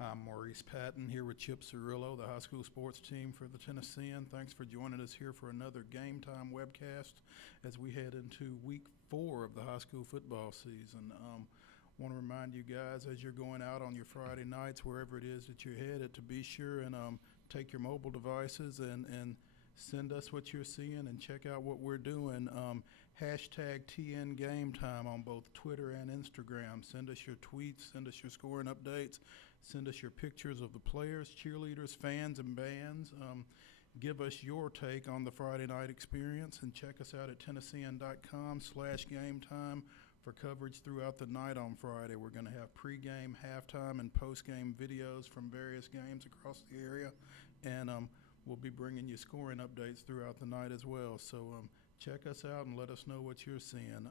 Hi, I'm Maurice Patton here with Chip Cirillo, the high school sports team for the Tennessean. Thanks for joining us here for another Game Time webcast as we head into week 4 of the high school football season. Want to remind you guys as you're going out on your Friday nights, wherever it is that you're headed, to be sure and take your mobile devices and send us what you're seeing and check out what we're doing. Hashtag TN Game Time on both Twitter and Instagram. Send us your tweets, send us your scoring updates, send us your pictures of the players, cheerleaders, fans, and bands. Give us your take on the Friday night experience and check us out at Tennessean.com/gametime for coverage throughout the night on Friday. We're going to have pregame, halftime, and postgame videos from various games across the area, and we'll be bringing you scoring updates throughout the night as well. So check us out and let us know what you're seeing.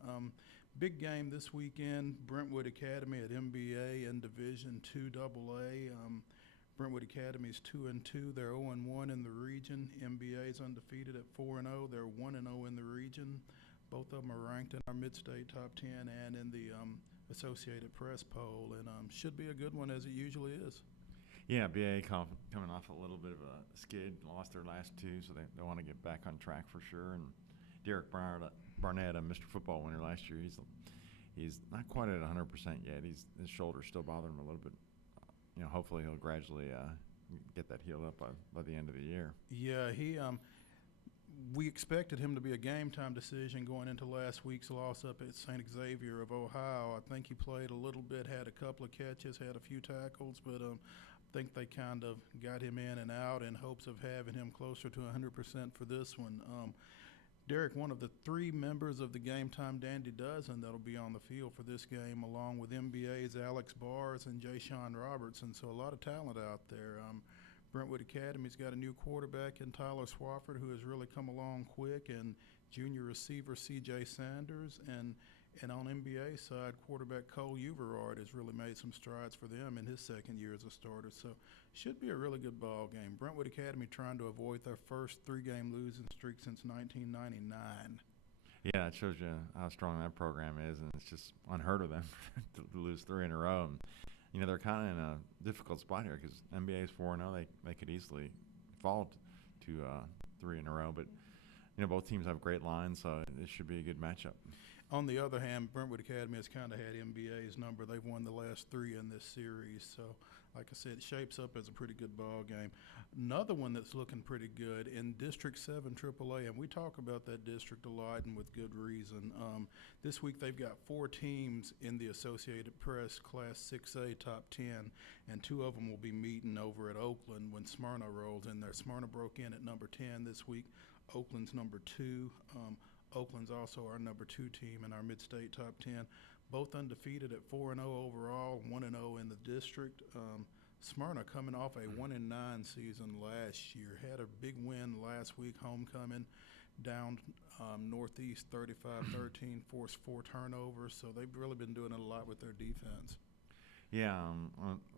Big game this weekend, Brentwood Academy-MBA in Division II AA. Brentwood Academy is 2-2. They're 0-1 in the region. MBA is undefeated at 4-0. They're 1-0 in the region. Both of them are ranked in our mid-state top 10 and in the Associated Press poll, and should be a good one as it usually is. Yeah, BA coming off a little bit of a skid, lost their last two, so they want to get back on track for sure. And Derek Barnett, a Mr. Football winner last year, he's not quite at 100% yet. His shoulder's still bothering him a little bit. Hopefully he'll gradually get that healed up by the end of the year. Yeah, we expected him to be a game-time decision going into last week's loss up at St. Xavier of Ohio. I think he played a little bit, had a couple of catches, had a few tackles, but I think they kind of got him in and out in hopes of having him closer to 100% for this one. Derek, one of the 3 members of the Game Time Dandy Dozen that'll be on the field for this game, along with MBA's Alex Bars and Jay-Sean Robertson, so a lot of talent out there. Brentwood Academy's got a new quarterback in Tyler Swafford who has really come along quick, and junior receiver C.J. Sanders, and on NBA side, quarterback Cole Uverard has really made some strides for them in his second year as a starter. So should be a really good ball game. Brentwood Academy trying to avoid their first 3-game losing streak since 1999. Yeah, it shows you how strong that program is, and it's just unheard of them to lose 3 in a row. And, they're kind of in a difficult spot here because NBA is 4-0. They could easily fall to 3 in a row, but both teams have great lines, so it should be a good matchup. On the other hand, Brentwood Academy has kind of had MBA's number. They've won the last 3 in this series. So, like I said, it shapes up as a pretty good ball game. Another one that's looking pretty good in District 7 AAA, and we talk about that district a lot and with good reason. This week they've got 4 teams in the Associated Press Class 6A top 10, and 2 of them will be meeting over at Oakland when Smyrna rolls in there. Smyrna broke in at number 10 this week. Oakland's number 2. Oakland's also our number 2 team in our mid-state top 10. Both undefeated at 4-0 overall, 1-0 in the district. Smyrna coming off a 1-9 season last year. Had a big win last week, homecoming, down Northeast 35-13, forced 4 turnovers. So they've really been doing it a lot with their defense. Yeah,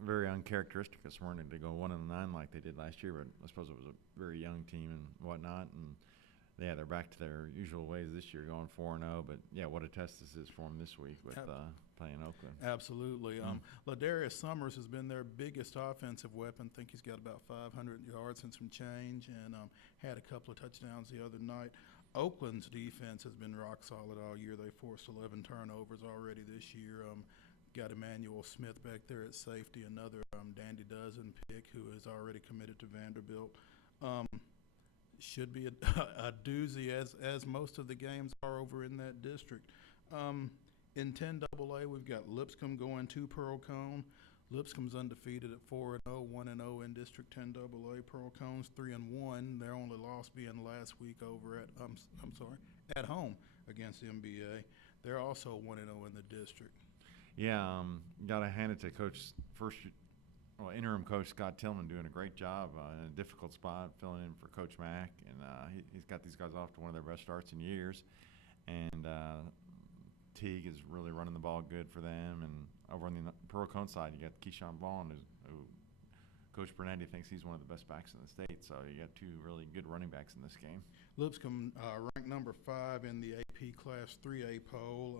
very uncharacteristic of Smyrna to go 1-9 like they did last year, but I suppose it was a very young team and whatnot, and yeah, they're back to their usual ways this year, going 4-0. But yeah, what a test this is for them this week with playing Oakland. Mm-hmm. Absolutely. Ladarius Summers has been their biggest offensive weapon. I think he's got about 500 yards and some change, and had a couple of touchdowns the other night. Oakland's defense has been rock solid all year. They forced 11 turnovers already this year. Got Emmanuel Smith back there at safety, another Dandy Dozen pick who is already committed to Vanderbilt. Should be a doozy, as most of the games are over in that district. In 10 AA, we've got Lipscomb going to Pearl Cohn. Lipscomb's undefeated at 4-0, 1-0 in District 10 AA. Pearl Cohn's 3-1. Their only loss being last week over at home against MBA. They're also 1-0 in the district. Yeah, got to hand it to interim coach Scott Tillman doing a great job in a difficult spot, filling in for Coach Mack, and he's got these guys off to one of their best starts in years. And Teague is really running the ball good for them. And over on the Pearl Cohn side, you got Keyshawn Vaughn, who Coach Bernetti thinks he's one of the best backs in the state. So you got 2 really good running backs in this game. Lipscomb ranked number 5 in the AP AP Class 3A poll.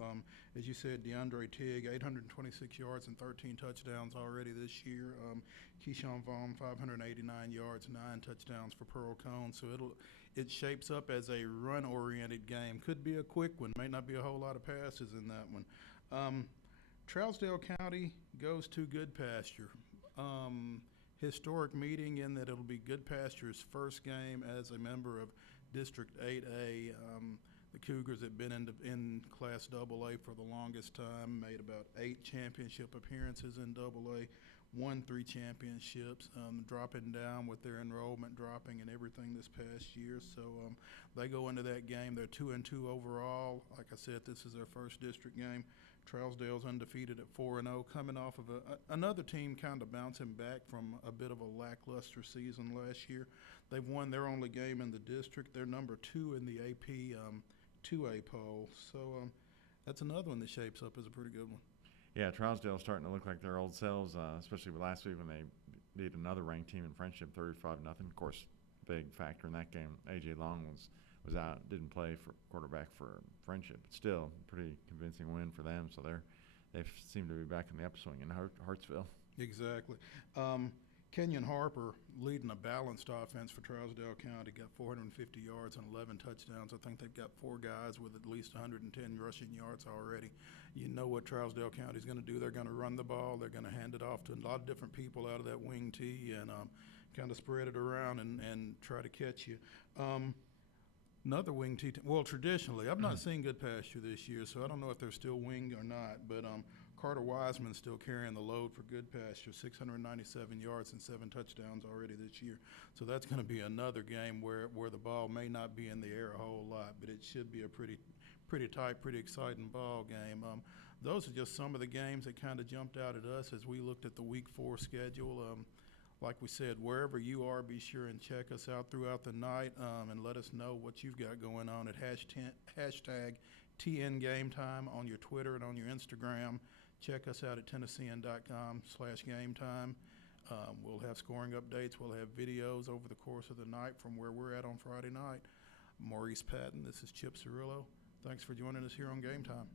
As you said, DeAndre Tigg, 826 yards and 13 touchdowns already this year. Keyshawn Vaughn, 589 yards, 9 touchdowns for Pearl Cohn. So it shapes up as a run-oriented game. Could be a quick one. May not be a whole lot of passes in that one. Trousdale County goes to Goodpasture. Historic meeting in that it'll be Goodpasture's first game as a member of District 8A. The Cougars have been in Class AA for the longest time, made about 8 championship appearances in AA, won 3 championships, dropping down with their enrollment dropping and everything this past year. So they go into that game. They're 2-2 overall. Like I said, this is their first district game. Trousdale's undefeated at 4-0, coming off of another team kind of bouncing back from a bit of a lackluster season last year. They've won their only game in the district. They're number 2 in the AP 2A poll. So that's another one that shapes up as a pretty good one. Yeah, Trousdale's starting to look like their old selves, especially last week when they beat another ranked team in Friendship, 35-0. Of course, big factor in that game, A.J. Long was out, didn't play for quarterback for Friendship. But still, pretty convincing win for them. So they seem to be back in the upswing in Hartsville. Exactly. Kenyon Harper leading a balanced offense for Trousdale County, got 450 yards and 11 touchdowns. I think they've got 4 guys with at least 110 rushing yards already. You know what Trousdale County's going to do. They're going to run the ball. They're going to hand it off to a lot of different people out of that wing tee and kind of spread it around and try to catch you. Another wing tee. Well, traditionally, I've not seen Goodpasture this year, so I don't know if they're still winged or not. But Carter Wiseman's still carrying the load for Goodpasture, 697 yards and 7 touchdowns already this year. So that's going to be another game where the ball may not be in the air a whole lot, but it should be a pretty tight, pretty exciting ball game. Those are just some of the games that kind of jumped out at us as we looked at the Week 4 schedule. Like we said, wherever you are, be sure and check us out throughout the night and let us know what you've got going on at hashtag TN Game Time on your Twitter and on your Instagram. Check us out at Tennessean.com/GameTime. We'll have scoring updates. We'll have videos over the course of the night from where we're at on Friday night. Maurice, Patton, this is Chip Cirillo. Thanks for joining us here on Game Time.